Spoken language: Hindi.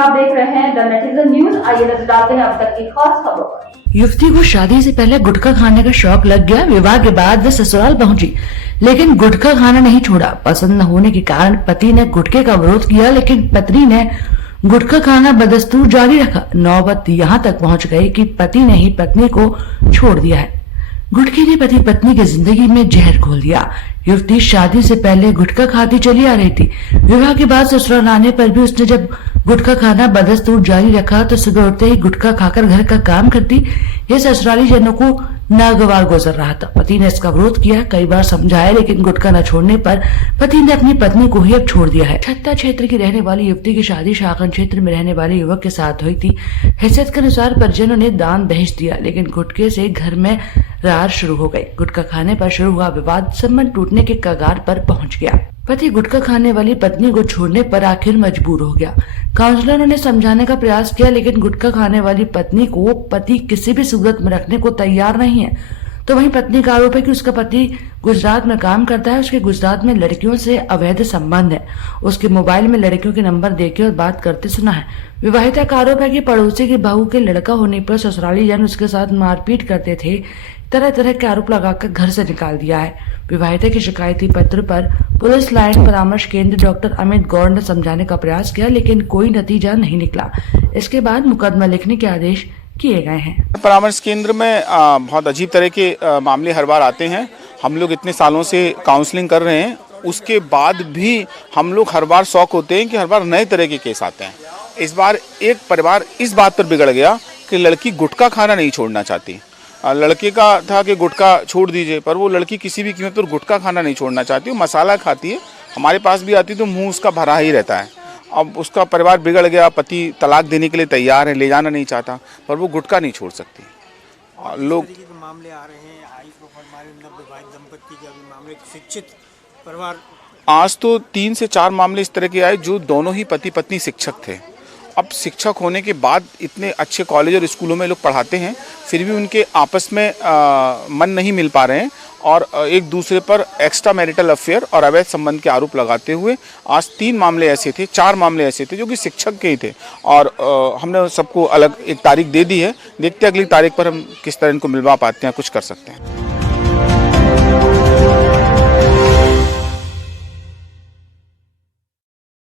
नमस्कार, आप देख रहे हैं द नेटिजन न्यूज। आइए नजर डालते हैं अब तक की खास खबरों पर। युवती को शादी से पहले गुटखा खाने का शौक लग गया। विवाह के बाद वह ससुराल पहुंची, लेकिन गुटखा खाना नहीं छोड़ा। पसंद न होने के कारण पति ने गुटखे का विरोध किया, लेकिन पत्नी ने गुटखा खाना बदस्तूर जारी रखा। नौबत यहाँ तक पहुँच गई कि पति ने ही पत्नी को छोड़ दिया है। गुटखे ने पति पत्नी की जिंदगी में जहर घोल दिया। युवती शादी से पहले गुटखा खाती चली आ रही थी। विवाह के बाद ससुराल आने पर भी उसने जब गुटखा खाना बदस्तूर जारी रखा तो सुबह उठते ही गुटखा खाकर घर का काम करती। ये ससुराली जनों को नागवार गुजर रहा था। पति ने इसका विरोध किया, कई बार समझाया, लेकिन गुटखा न छोड़ने पर पति ने अपनी पत्नी को ही अब छोड़ दिया है। छत्ता क्षेत्र की रहने वाली युवती की शादी शाखन क्षेत्र में रहने वाले युवक के साथ हुई थी। हैसियत के अनुसार परिजनों ने दान दहेज दिया, लेकिन गुटखे से घर में रार शुरू हो गई। गुटखा खाने पर शुरू हुआ विवाद संबंध टूटने के कगार पर पहुंच गया। पति गुटखा खाने वाली पत्नी को छोड़ने पर आखिर मजबूर हो गया। काउंसलरों ने समझाने का प्रयास किया, लेकिन गुटखा खाने वाली पत्नी को पति किसी भी सूरत में रखने को तैयार नहीं है। तो वहीं पत्नी का आरोप है कि उसका पति गुजरात में काम करता है। उसके गुजरात में लड़कियों से अवैध संबंध है। उसके मोबाइल में लड़कियों के नंबर देके और बात करते सुना है। विवाहिता का आरोप है कि पड़ोसी की बहू के लड़का होने पर ससुराली जन उसके साथ मारपीट करते थे। तरह तरह के आरोप लगाकर घर से निकाल दिया है। विवाहिता के शिकायती पत्र पर पुलिस लाइन परामर्श केंद्र डॉक्टर अमित गौड़ ने समझाने का प्रयास किया, लेकिन कोई नतीजा नहीं निकला। इसके बाद मुकदमा लिखने के आदेश किए गए हैं। परामर्श केंद्र में बहुत अजीब तरह के मामले हर बार आते हैं। हम लोग इतने सालों से काउंसलिंग कर रहे हैं, उसके बाद भी हम लोग हर बार शौक होते हैं कि हर बार नए तरह के केस आते हैं। इस बार एक परिवार इस बात पर बिगड़ गया कि लड़की गुटखा खाना नहीं छोड़ना चाहती। लड़के का था कि गुटखा छोड़ दीजिए, पर वो लड़की किसी भी कीमत पर गुटखा खाना नहीं छोड़ना चाहती। वो मसाला खाती है, हमारे पास भी आती तो मुंह उसका भरा ही रहता है। अब उसका परिवार बिगड़ गया, पति तलाक देने के लिए तैयार है, ले जाना नहीं चाहता, पर वो गुटखा नहीं छोड़ सकती। लोग मामले आ रहे हैं, हाई प्रोफाइल वैवाहिक दंपति के अभी मामले शिक्षित परिवार। आज तो 3 से 4 मामले इस तरह के आए जो दोनों ही पति पत्नी शिक्षक थे। अब शिक्षक होने के बाद इतने अच्छे कॉलेज और स्कूलों में लोग पढ़ाते हैं, फिर भी उनके आपस में मन नहीं मिल पा रहे हैं और एक दूसरे पर एक्स्ट्रा मैरिटल अफेयर और अवैध संबंध के आरोप लगाते हुए आज 3 मामले ऐसे थे, 4 मामले ऐसे थे जो कि शिक्षक के ही थे। और हमने सबको अलग एक तारीख दे दी है। देखते हैं अगली तारीख पर हम किस तरह इनको मिलवा पाते हैं, कुछ कर सकते हैं।